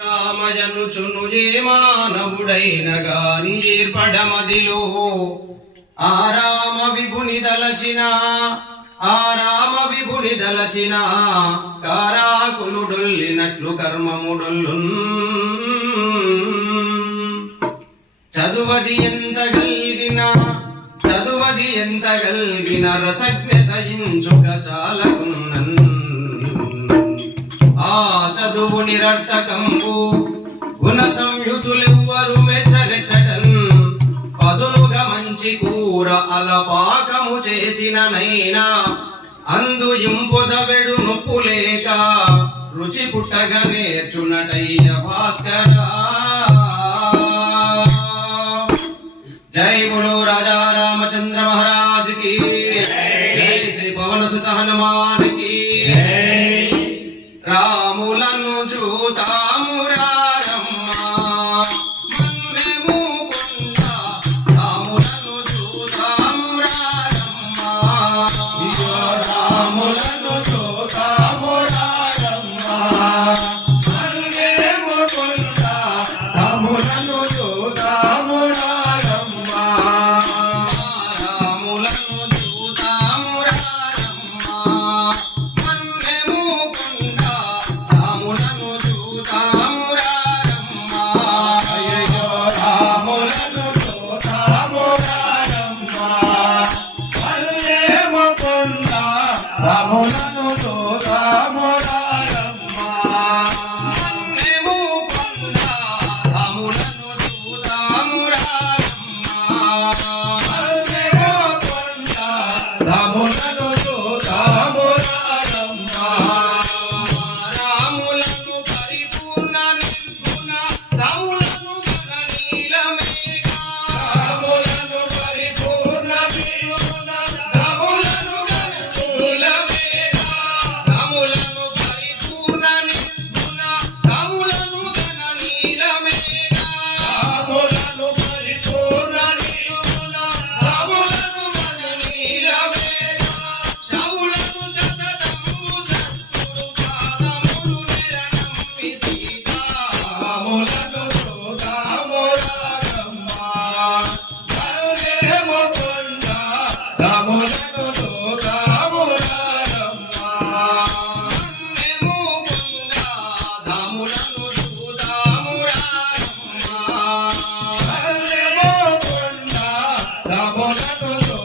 రామయనుచును ఏ మానవుడైన గాని ఏర్పడమదిలో. ఆ రామ విభుని దలచిన ఆ రామ విభుని దలచిన కారాకులు డొల్లినట్లు కర్మముడొల్లున్ చదువది ఎంత గల్గినా చదువది ఎంత గల్గిన రసజ్ఞత ఇంచుక చాలకున్నన్. ఆ చదువు నిరర్థకంబు గుణ సంయుతులెవ్వరు మెచ్చరిచటన్ పదునుగా మంచి కూర అలపాకము చేసిన నైనా. అందు ఇంపొదవెడు నొప్పు లేక రుచి పుట్టగ నేర్చునటయ్య భాస్కర. జై బులు రాజారా খোদা Oh.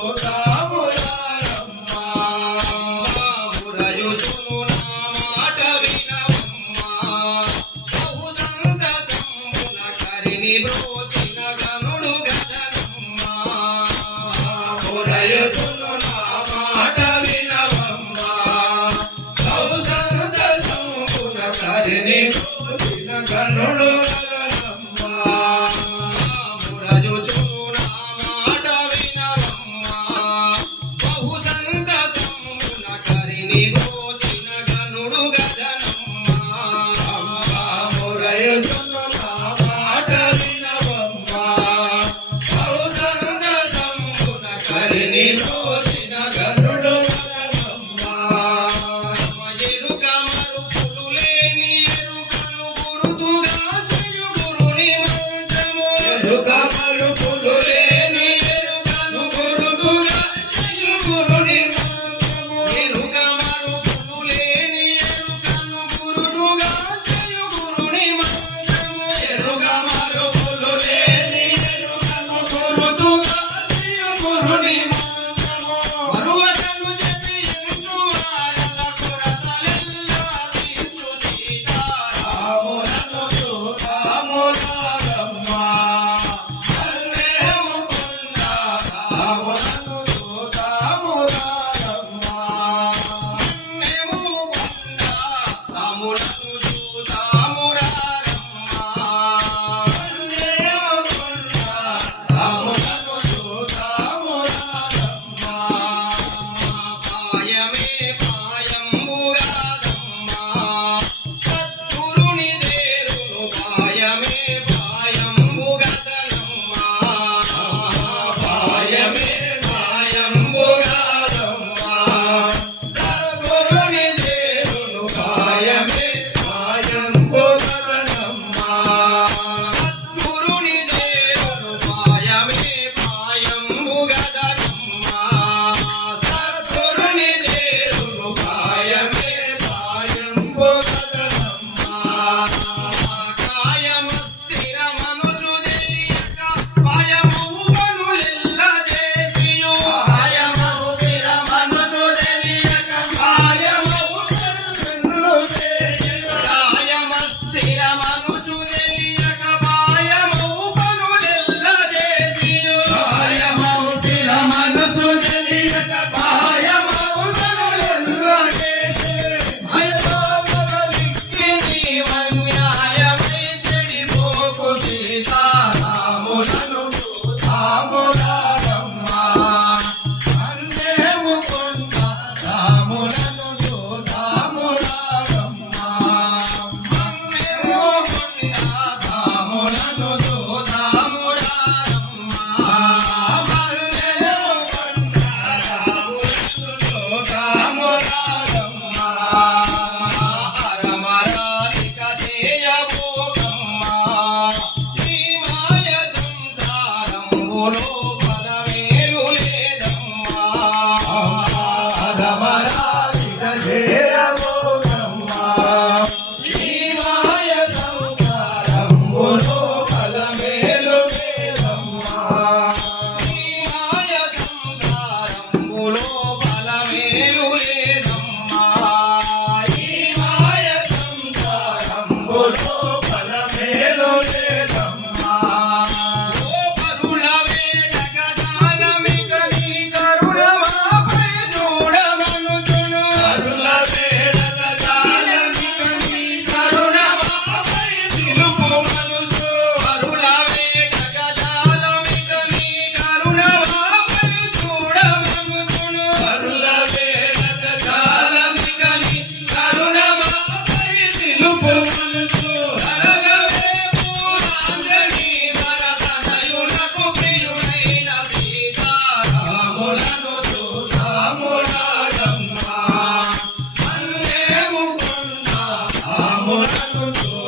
Lord. Mato Grosso.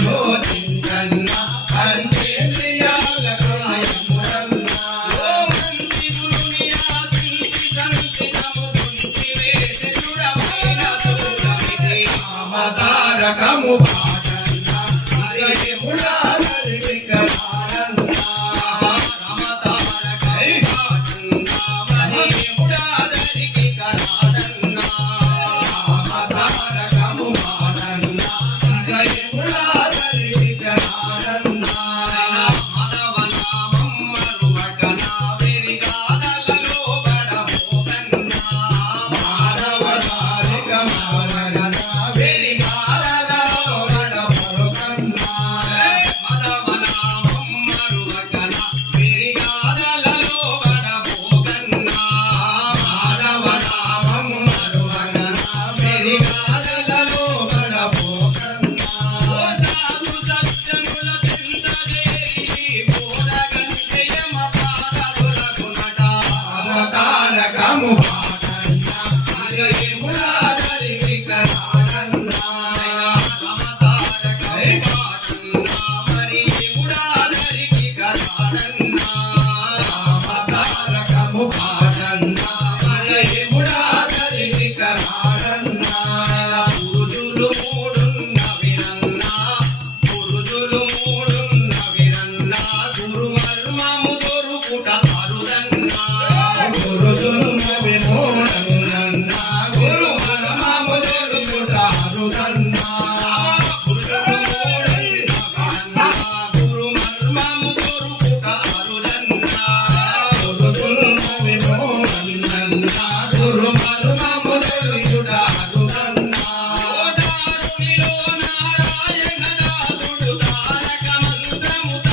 Daddy. you.